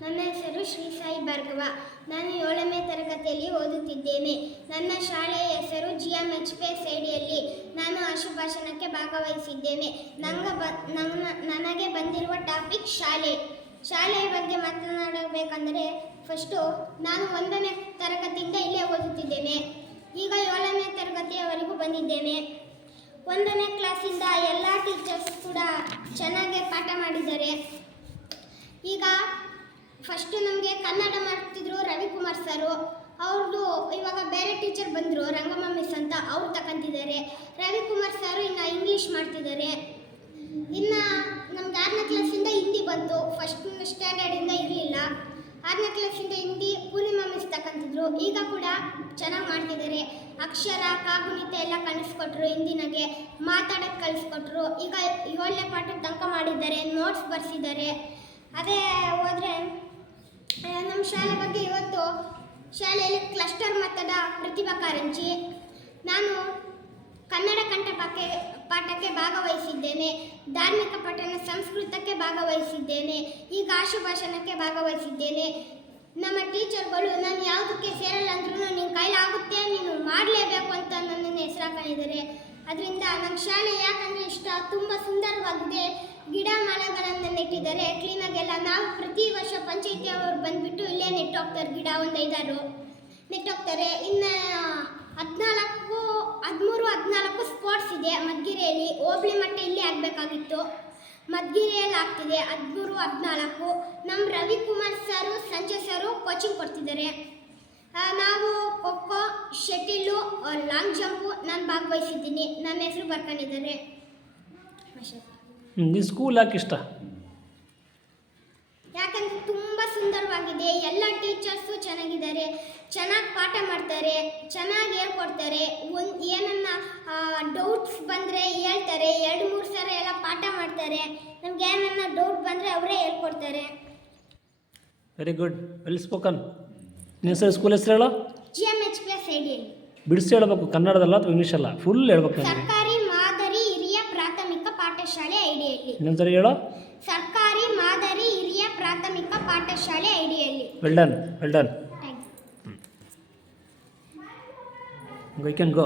ನನ್ನ ಹೆಸರು ಶ್ರೀ ಸಾಯಿ ಭಾರ್ಗವ. ನಾನು ಏಳನೇ ತರಗತಿಯಲ್ಲಿ ಓದುತ್ತಿದ್ದೇನೆ. ನನ್ನ ಶಾಲೆಯ ಹೆಸರು G M H P S ಐಡಿಯಲ್ಲಿ ನಾನು ಆಶುಭಾಷಣಕ್ಕೆ ಭಾಗವಹಿಸಿದ್ದೇನೆ. ನಂಗೆ ಬ, ನನ್ನ, ನನಗೆ ಬಂದಿರುವ ಟಾಪಿಕ್ ಶಾಲೆ. ಶಾಲೆಯ ಬಗ್ಗೆ ಮಾತನಾಡಬೇಕಂದರೆ ಫಸ್ಟು ನಾನು ಒಂದನೇ ತರಗತಿಯಿಂದ ಇಲ್ಲೇ ಓದುತ್ತಿದ್ದೇನೆ. ಈಗ ಏಳನೇ ತರಗತಿಯವರೆಗೂ ಬಂದಿದ್ದೇನೆ. ಒಂದನೇ ಕ್ಲಾಸಿಂದ ಎಲ್ಲ ಟೀಚರ್ಸ್ ಕೂಡ ಚೆನ್ನಾಗಿ ಪಾಠ ಮಾಡಿದ್ದಾರೆ. ಈಗ ಫಸ್ಟು ನಮಗೆ ಕನ್ನಡ ಮಾಡ್ತಿದ್ರು ರವಿಕುಮಾರ್ ಸರು. ಅವ್ರದ್ದು ಇವಾಗ ಬೇರೆ ಟೀಚರ್ ಬಂದರು, ರಂಗಮ್ಮ ಮಿಸ್ ಅಂತ ಅವ್ರು ತಗೊಂತಿದ್ದಾರೆ ರವಿಕುಮಾರ್ ಸರು ಇನ್ನು ಇಂಗ್ಲೀಷ್ ಮಾಡ್ತಿದ್ದಾರೆ. ಇನ್ನು ನಮ್ಗೆ ಆರನೇ ಕ್ಲಾಸಿಂದ ಹಿಂದಿ ಬಂತು. ಫಸ್ಟ್ ಸ್ಟ್ಯಾಂಡರ್ಡಿಂದ ಇರಲಿಲ್ಲ. ಆರನೇ ಕ್ಲಾಸಿಂದ ಹಿಂದಿ ಪೂರ್ಣಿಮಾ ಮಿಸ್ ತಗೊಂತಿದ್ರು ಈಗ ಕೂಡ ಚೆನ್ನಾಗಿ ಮಾಡ್ತಿದ್ದಾರೆ. ಅಕ್ಷರ, ಕಾಗುಣಿತ ಎಲ್ಲ ಕಲಿಸ್ಕೊಟ್ರು ಹಿಂದಿನಾಗೆ. ಮಾತಾಡೋಕ್ಕೆ ಕಲಿಸ್ಕೊಟ್ರು ಈಗ ಏಳನೇ ಪಾಠ ತನಕ ಮಾಡಿದ್ದಾರೆ. ನೋಟ್ಸ್ ಬರೆಸಿದ್ದಾರೆ. ಅದೇ ಹೋದರೆ ನಮ್ಮ ಶಾಲೆ ಬಗ್ಗೆ ಇವತ್ತು ಶಾಲೆಯಲ್ಲಿ ಕ್ಲಸ್ಟರ್ ಮಟ್ಟದ ಪ್ರತಿಭಾ ಕಾರಂಜಿ. ನಾನು ಕನ್ನಡ ಕಂಠ ಪಾಠಕ್ಕೆ ಭಾಗವಹಿಸಿದ್ದೇನೆ. ಧಾರ್ಮಿಕ ಪಠಣ ಸಂಸ್ಕೃತಕ್ಕೆ ಭಾಗವಹಿಸಿದ್ದೇನೆ. ಈಗ ಆಶುಭಾಷಣಕ್ಕೆ ಭಾಗವಹಿಸಿದ್ದೇನೆ. ನಮ್ಮ ಟೀಚರ್ಗಳು ನಾನು ಯಾವುದಕ್ಕೆ ಸೇರಲ್ಲ ಅಂದ್ರೂ ನಿನ್ನ ಕೈಲಾಗುತ್ತೆ ನೀನು ಮಾಡಲೇಬೇಕು ಅಂತ ನನ್ನನ್ನು ಹೆಸರು ಹಾಕೊಂಡಿದ್ದಾರೆ ಅದರಿಂದ ನಮ್ಮ ಶಾಲೆ ಯಾಕಂದರೆ ಇಷ್ಟ, ತುಂಬ ಸುಂದರವಾಗಿದೆ. ಗಿಡ ಮರಗಳನ್ನು ನೆಟ್ಟಿದ್ದಾರೆ. ನಾವು ಪ್ರತಿ ವರ್ಷ ಪಂಚಾಯತಿ ಅವರು ಬಂದುಬಿಟ್ಟು ಇಲ್ಲೇ ನೆಟ್ಟೋಗ್ತಾರೆ ಗಿಡ ಒಂದು ಐದಾರು. ನೆಟ್ಟೋಗ್ತಾರೆ ಇನ್ನು ಹದಿನಾಲ್ಕು, ಹದಿಮೂರು, ಹದಿನಾಲ್ಕು ಸ್ಪೋರ್ಟ್ಸ್ ಇದೆ ಮದ್ಗಿರಿಯಲ್ಲಿ. ಹೋಬಳಿ ಮಟ್ಟ ಇಲ್ಲೇ ಆಗಬೇಕಾಗಿತ್ತು. ಮದ್ಗಿರಿಯಲ್ಲಿ ಆಗ್ತಿದೆ. ಹದಿಮೂರು, ಹದಿನಾಲ್ಕು. ನಮ್ಮ Ravikumar sir Sanjay sir coaching ಕೊಡ್ತಿದ್ದಾರೆ. ನಾವು ಖೋಖೋ ಶೆಟಿಲು ಲಾಂಗ್ ಜಂಪು ನಾನು ಭಾಗವಹಿಸಿದ್ದೀನಿ. ನನ್ನ ಹೆಸರು ಬರ್ಕೊಂಡಿದ್ದಾರೆ ಸ್ಕೂಲ್ ಇಷ್ಟ? ಸುಂದರವಾಗಿದೆ. ಎಲ್ಲ ಟೀಚರ್ಸು ಚೆನ್ನಾಗಿದ್ದಾರೆ. ಚೆನ್ನಾಗಿ ಪಾಠ ಮಾಡ್ತಾರೆ. ಚೆನ್ನಾಗಿ ಹೇಳ್ಕೊಡ್ತಾರೆ. ಒಂದು ಏನನ್ನ ಡೌಟ್ಸ್ ಬಂದರೆ ಹೇಳ್ತಾರೆ. ಎರಡು ಮೂರು ಸಲ ಎಲ್ಲ ಪಾಠ ಮಾಡ್ತಾರೆ. ನಮ್ಗೆ ಏನನ್ನ ಡೌಟ್ ಬಂದರೆ ಅವರೇ ಹೇಳ್ಕೊಡ್ತಾರೆ. ವೆರಿ ಗುಡ್ ವೆಲ್ ಸ್ಪೋಕನ್ ನೀವು ಹೆಸರು ಸ್ಕೂಲ್ ಹೆಸರು ಹೇಳೋ? G M H P S ಐಡಿಯಲ್ಲಿ ಬಿಡಿಸಿ ಹೇಳ್ಬೇಕು ಕನ್ನಡದಲ್ಲ ಅಥವಾ ಇಂಗ್ಲೀಷಲ್ಲ ಫುಲ್ ಹೇಳ್ಬೇಕು ಸರ್ಕಾರಿ ಮಾದರಿ ಹಿರಿಯ ಪ್ರಾಥಮಿಕ ಪಾಠಶಾಲೆ ಐಡಿಯಲ್ಲಿ ಇನ್ನೊಂದ್ಸರಿ ಹೇಳೋ. ಸರ್ಕಾರಿ ಹಿರಿಯ ಪ್ರಾಥಮಿಕ ಪಾಠಶಾಲೆ ಐಡಿಯಲ್ಲಿ. Well done well done thanks I can go